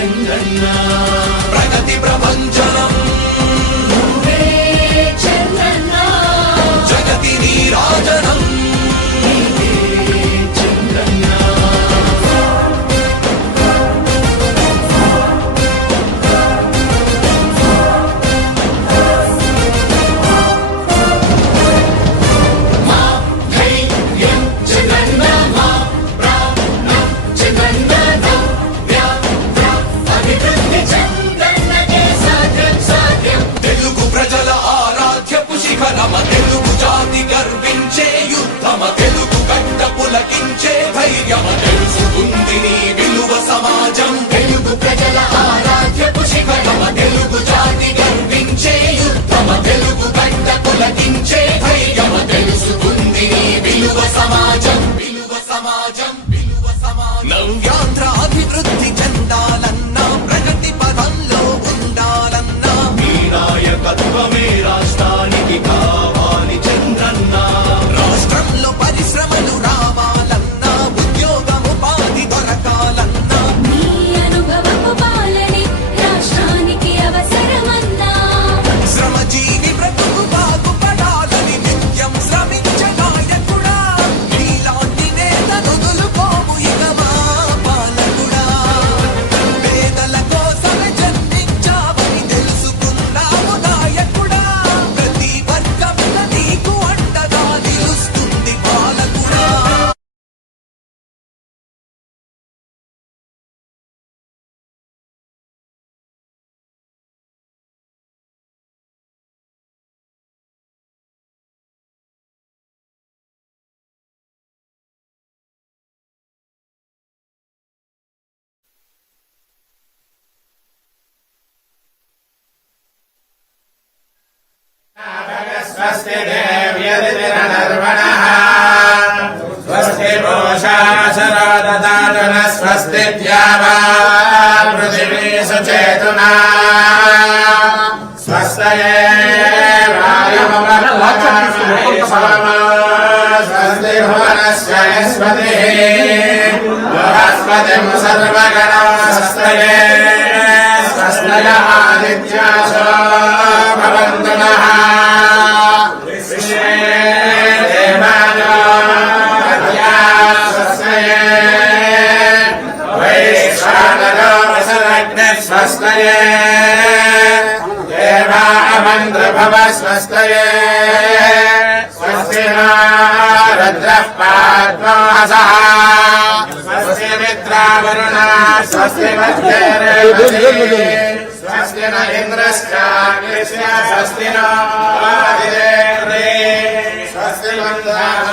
情人啊。स्वस्ति देव्यदितिरनर्वणः स्वस्ति पूषा शरददातन स्वस्ति द्यावा पृथिवी सुचेतुना स्वस्तये स्वस्ति भुवनस्य यस्पतिः बृहस्पतिं सर्वगणस्तये स्वस्तय आदित्यासो भवन्तु नः स्वस्तये देवा अमन्त्रभव स्वस्तये स्वस्ति नो रुद्रः पाद्मोहसः स्वस्ति मित्रावरुणा स्वस्ति मध्येरेवती स्वस्ति न इन्द्रश्चाग्निश्च स्वस्ति नो आदिदेवते स्वस्ति मन्दामनु